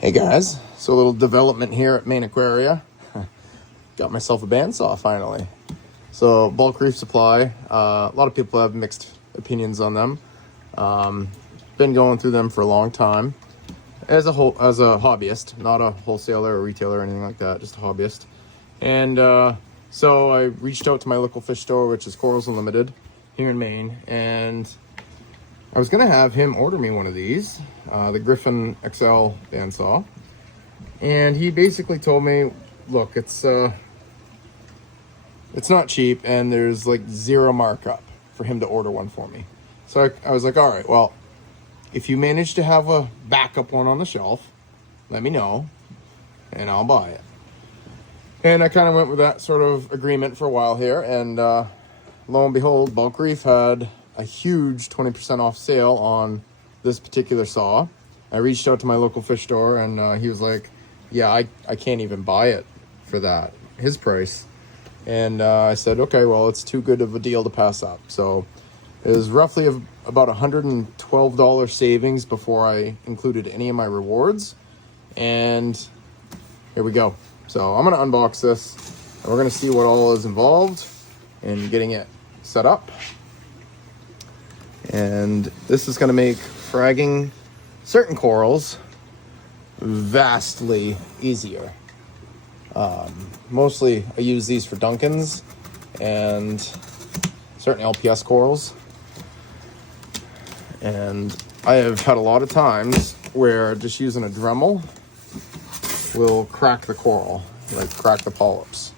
Hey guys, so a little development here at Maine Aquaria. Got myself a bandsaw finally. So bulk reef supply, a lot of people have mixed opinions on them. Been going through them for a long time. As a hobbyist, not a wholesaler or retailer or anything like that, just a hobbyist. And so I reached out to my local fish store, which is Corals Unlimited here in Maine, and I was gonna have him order me one of these, the Griphon XL bandsaw, and he basically told me, look, it's not cheap, and there's like zero markup for him to order one for me. So I was like, all right, well, if you manage to have a backup one on the shelf, let me know, and I'll buy it. And I kind of went with that sort of agreement for a while here, and lo and behold, Bulk Reef had a huge 20% off sale on this particular saw. I reached out to my local fish store, and he was like, yeah, I can't even buy it for that, his price. And I said, okay, well, it's too good of a deal to pass up. So it was roughly about $112 savings before I included any of my rewards. And here we go. So I'm gonna unbox this, and we're gonna see what all is involved in getting it set up. And this is gonna make fragging certain corals vastly easier. Mostly I use these for Duncans and certain LPS corals. And I have had a lot of times where just using a Dremel will crack the coral, like crack the polyps.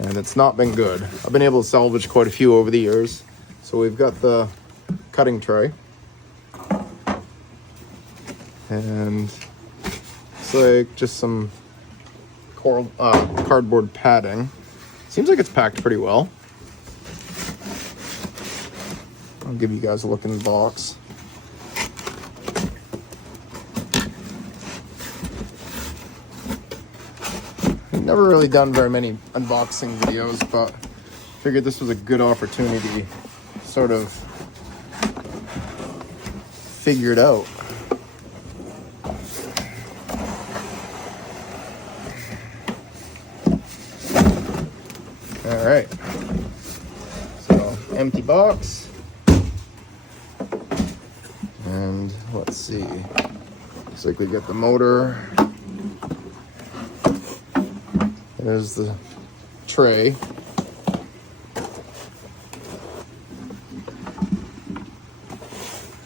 And it's not been good. I've been able to salvage quite a few over the years. So we've got the cutting tray. And it's like just some coral cardboard padding. Seems like it's packed pretty well. I'll give you guys a look in the box. I've never really done very many unboxing videos, but figured this was a good opportunity to sort of figure it out. All right, so empty box, and let's see, looks like we got the motor. There's the tray.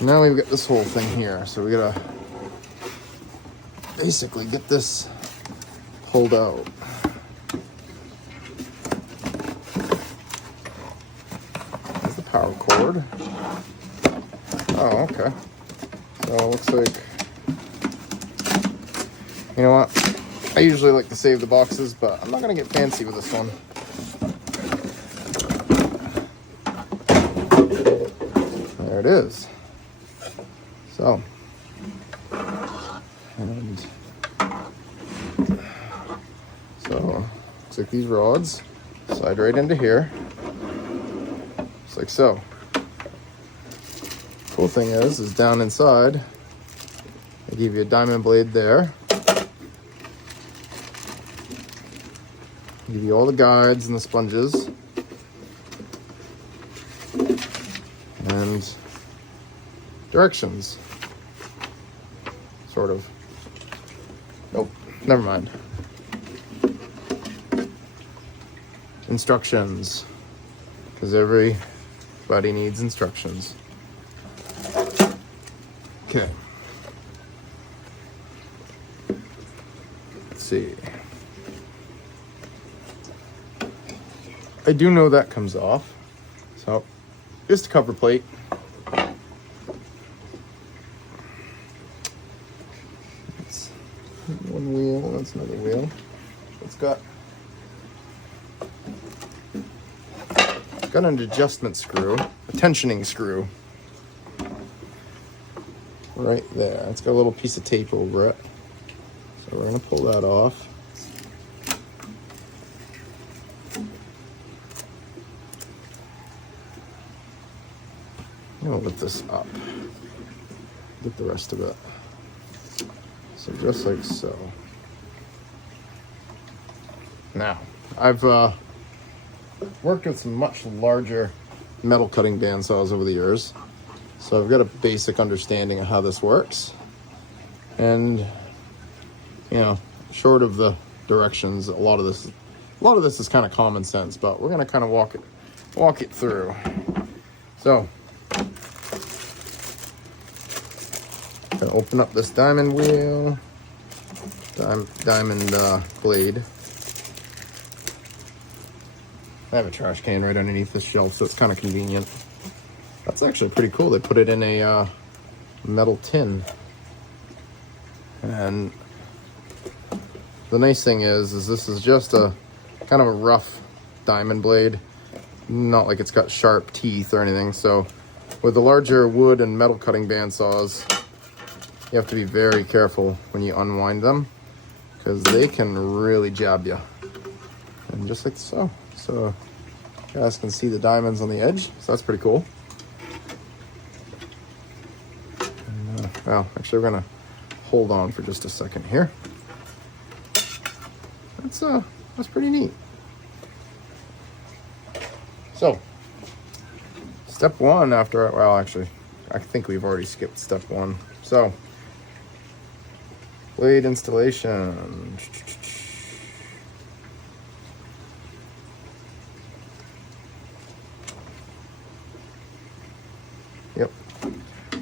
Now we've got this whole thing here, so we gotta basically get this pulled out. There's the power cord. Oh, okay. So it looks like, you know what? I usually like to save the boxes, but I'm not gonna get fancy with this one. There it is. So, and so looks like these rods slide right into here, just like so. Cool thing is down inside, they give you a diamond blade there. Give you all the guides and the sponges. And directions. Sort of. Nope, never mind. Instructions. Because everybody needs instructions. Okay. Let's see. I do know that comes off. So, just a cover plate. That's one wheel, that's another wheel. It's got an adjustment screw, a tensioning screw. Right there. It's got a little piece of tape over it. So we're gonna pull that off. I'm gonna lift this up, get the rest of it. So just like so. Now, I've worked with some much larger metal cutting bandsaws over the years, so I've got a basic understanding of how this works. And you know, short of the directions, a lot of this is kind of common sense, but we're gonna kind of walk it through. So, gonna open up this diamond wheel, diamond blade. I have a trash can right underneath this shelf, so it's kind of convenient. That's actually pretty cool. They put it in a metal tin. And the nice thing is this is just a kind of a rough diamond blade. Not like it's got sharp teeth or anything. So with the larger wood and metal cutting bandsaws, you have to be very careful when you unwind them, because they can really jab you. And just like so. So you guys can see the diamonds on the edge, so that's pretty cool. And, well, actually we're gonna hold on for just a second here. That's pretty neat. So, step one after, well, actually, I think we've already skipped step one. So, blade installation. Yep.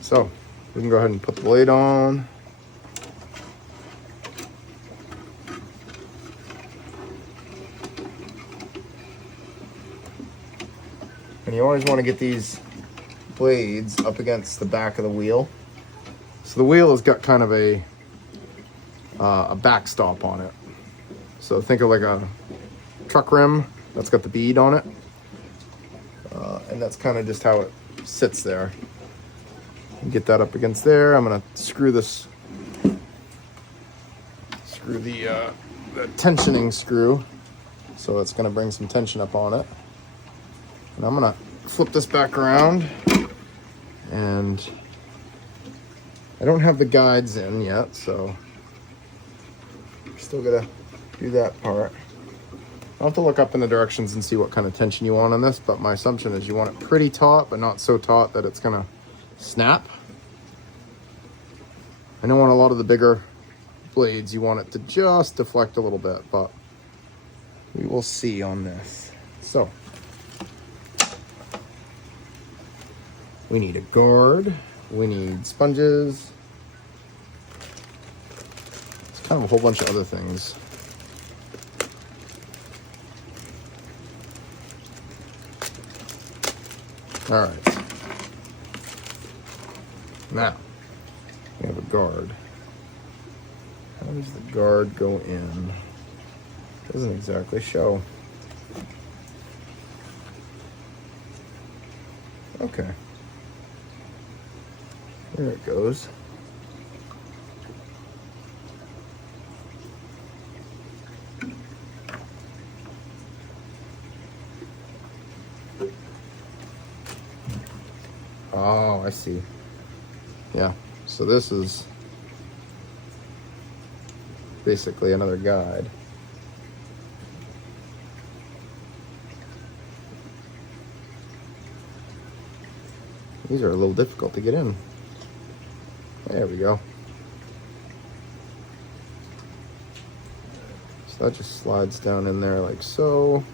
So, we can go ahead and put the blade on. And you always want to get these blades up against the back of the wheel. So the wheel has got kind of a backstop on it. So think of like a truck rim that's got the bead on it. And that's kind of just how it sits there. Get that up against there. I'm gonna screw the tensioning screw, so it's gonna bring some tension up on it. And I'm gonna flip this back around, and I don't have the guides in yet, so still gotta do that part. I'll have to look up in the directions and see what kind of tension you want on this, but my assumption is you want it pretty taut, but not so taut that it's gonna snap. I know on a lot of the bigger blades, you want it to just deflect a little bit, but we will see on this. So, we need a guard, we need sponges. It's kind of a whole bunch of other things. All right. Now, we have a guard. How does the guard go in? Doesn't exactly show. Okay. There it goes. Oh, I see. Yeah, so this is basically another guide. These are a little difficult to get in. There we go. So that just slides down in there like so.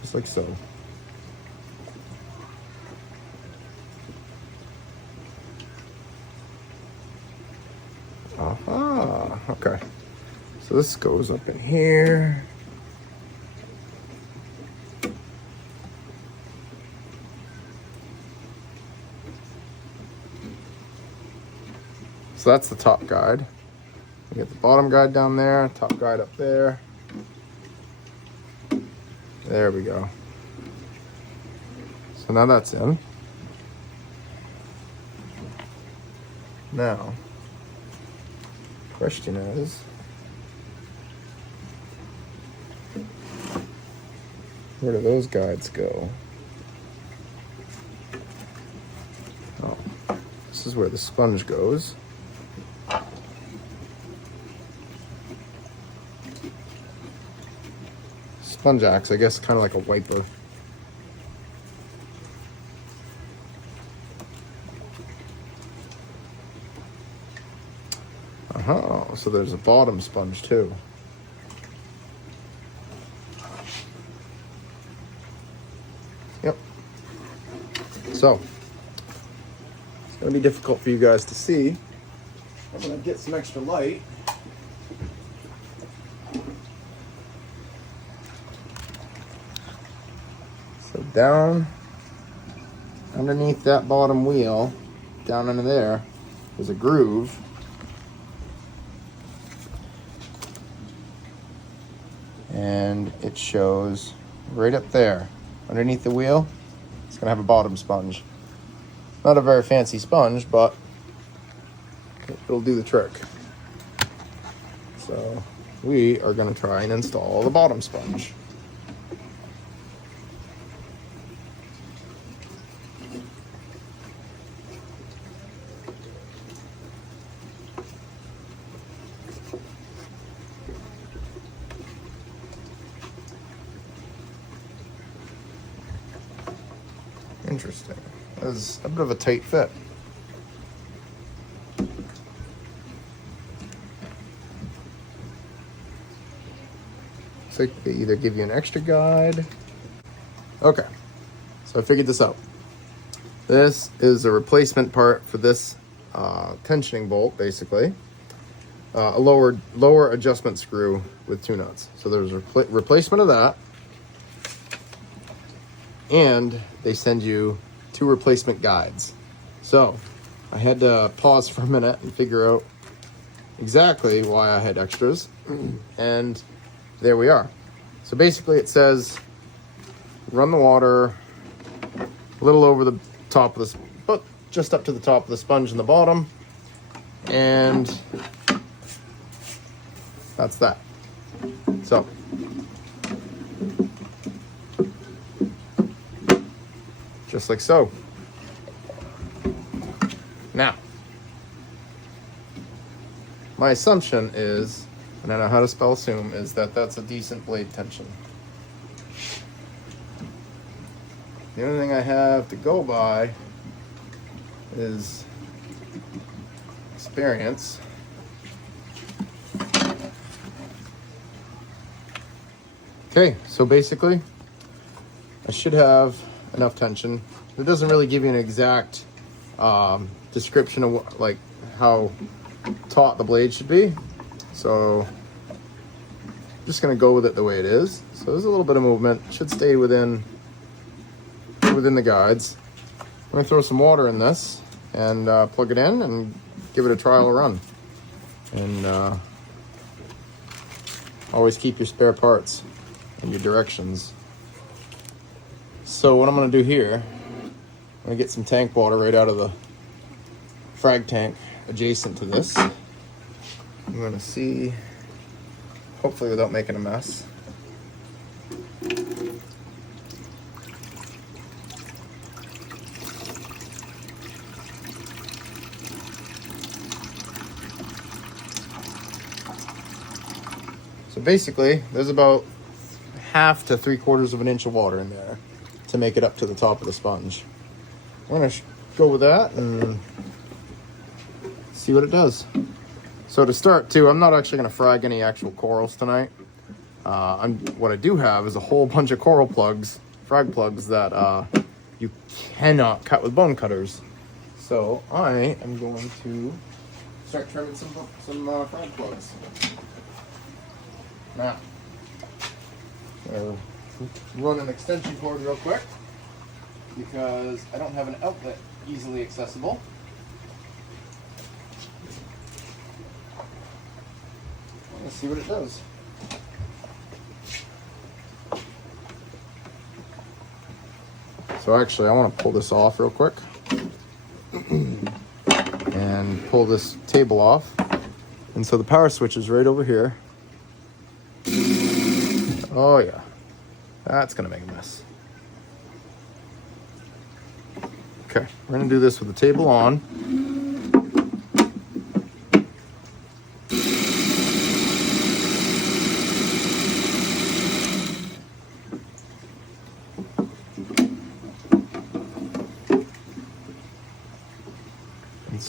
Just like so. Aha, okay. So this goes up in here. So that's the top guide. We get the bottom guide down there, top guide up there. There we go. So now that's in. Now, question is, where do those guides go? Oh, this is where the sponge goes. sponge axe, I guess, kind of like a wiper. So there's a bottom sponge too. Yep. So it's going to be difficult for you guys to see. I'm going to get some extra light. So down underneath that bottom wheel, down under there, there's a groove. And it shows right up there, underneath the wheel, it's gonna have a bottom sponge. Not a very fancy sponge, but it'll do the trick. So we are gonna try and install the bottom sponge. Interesting. That's a bit of a tight fit. Looks like they either give you an extra guide. Okay, so I figured this out. This is a replacement part for this tensioning bolt, basically. A lower adjustment screw with 2 nuts. So there's a replacement of that. And they send you 2 replacement guides. So I had to pause for a minute and figure out exactly why I had extras. And there we are. So basically it says run the water a little over the top of this, but just up to the top of the sponge in the bottom. And that's that. So just like so. Now, my assumption is, and I know how to spell assume, is that that's a decent blade tension. The only thing I have to go by is experience. Okay, so basically, I should have enough tension. It doesn't really give you an exact description of like how taut the blade should be, so I'm just gonna go with it the way it is. So there's a little bit of movement, should stay within the guides. I'm gonna throw some water in this and plug it in and give it a trial run. And always keep your spare parts and your directions. So what I'm gonna do here, I'm gonna get some tank water right out of the frag tank adjacent to this. I'm gonna see, hopefully without making a mess. So basically, there's about 1/2 to 3/4 of an inch of water in there to make it up to the top of the sponge. I'm gonna go with that and see what it does. So to start too, I'm not actually gonna frag any actual corals tonight. What I do have is a whole bunch of coral plugs, frag plugs that you cannot cut with bone cutters. So I am going to start trimming some frag plugs. Now, I'm gonna run an extension cord real quick because I don't have an outlet easily accessible. Let's see what it does. So actually, I want to pull this off real quick and pull this table off. And so the power switch is right over here. Oh yeah, that's gonna make a mess. Okay, we're gonna do this with the table on.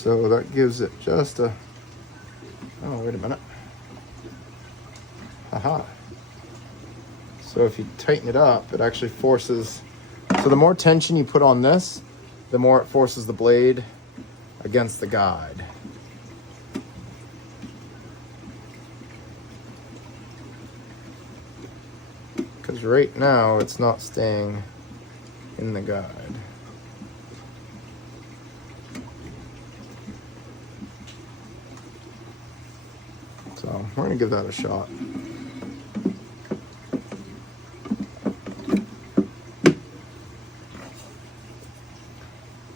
So that gives it just a, oh, wait a minute. Aha. So if you tighten it up, it actually forces, so the more tension you put on this, the more it forces the blade against the guide. Because right now it's not staying in the guide. So we're gonna give that a shot.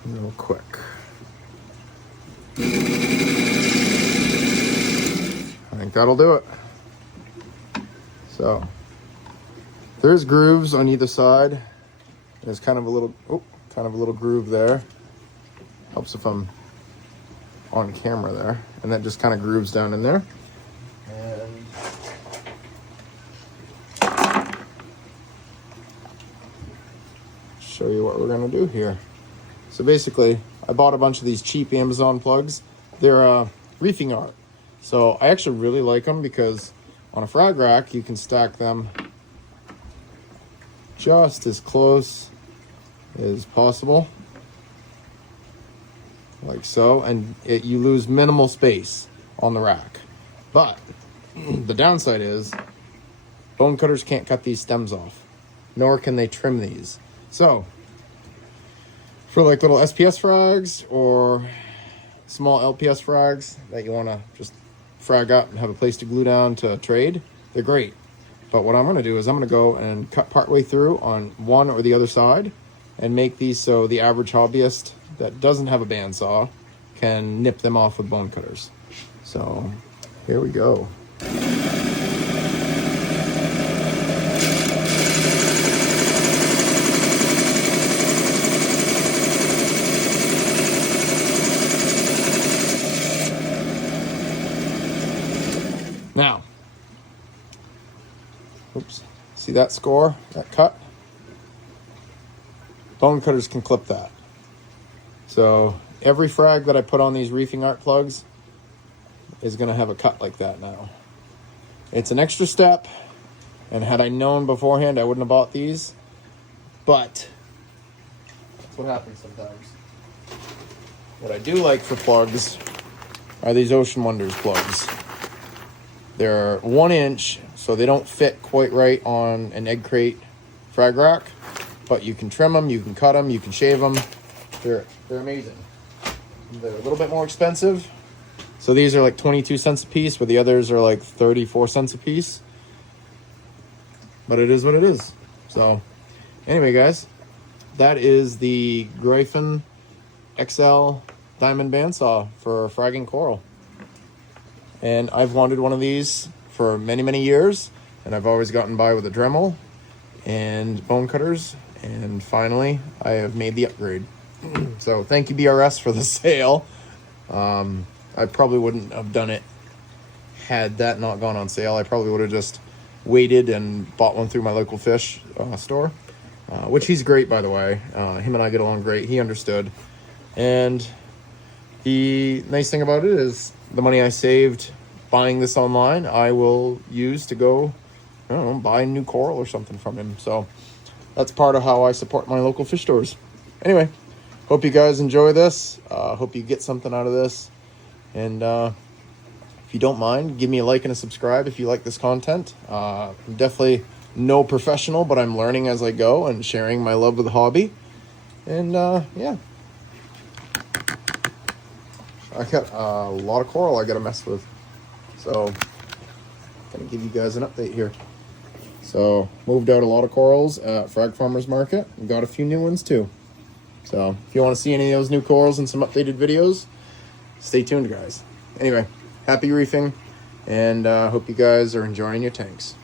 Real quick. I think that'll do it. So there's grooves on either side. There's kind of a little, groove there. Helps if I'm on camera there. And that just kind of grooves down in there. And show you what we're gonna do here. So basically, I bought a bunch of these cheap Amazon plugs. They're reefing art. So I actually really like them because on a frag rack, you can stack them just as close as possible. Like so, and you lose minimal space on the rack. But the downside is bone cutters can't cut these stems off, nor can they trim these. So for like little SPS frags or small LPS frags that you want to just frag up and have a place to glue down to trade, they're great. But what I'm going to do is I'm going to go and cut partway through on one or the other side and make these so the average hobbyist that doesn't have a bandsaw can nip them off with bone cutters. So here we go. Now, oops, see that score, that cut? Bone cutters can clip that. So every frag that I put on these reefing art plugs is gonna have a cut like that now. It's an extra step, and had I known beforehand, I wouldn't have bought these, but that's what happens sometimes. What I do like for plugs are these Ocean Wonders plugs. They're 1 inch, so they don't fit quite right on an egg crate frag rack, but you can trim them, you can cut them, you can shave them. They're amazing. They're a little bit more expensive. So these are like 22 cents a piece, where the others are like 34 cents a piece. But it is what it is. So anyway, guys, that is the Griphon XL diamond bandsaw for fragging coral. And I've wanted one of these for many, many years, and I've always gotten by with a Dremel and bone cutters, and finally I have made the upgrade. So thank you, BRS, for the sale. I probably wouldn't have done it had that not gone on sale. I probably would have just waited and bought one through my local fish store, which he's great, by the way. Him and I get along great. He understood. And the nice thing about it is the money I saved buying this online, I will use to go, I don't know, buy new coral or something from him. So that's part of how I support my local fish stores. Anyway, hope you guys enjoy this. Hope you get something out of this. And if you don't mind, give me a like and a subscribe if you like this content. I'm definitely no professional, but I'm learning as I go and sharing my love of the hobby. And yeah. I got a lot of coral I gotta mess with. So, gonna give you guys an update here. So, moved out a lot of corals at Frag Farmers Market. We got a few new ones too. So, if you want to see any of those new corals and some updated videos, stay tuned, guys. Anyway, happy reefing, and hope you guys are enjoying your tanks.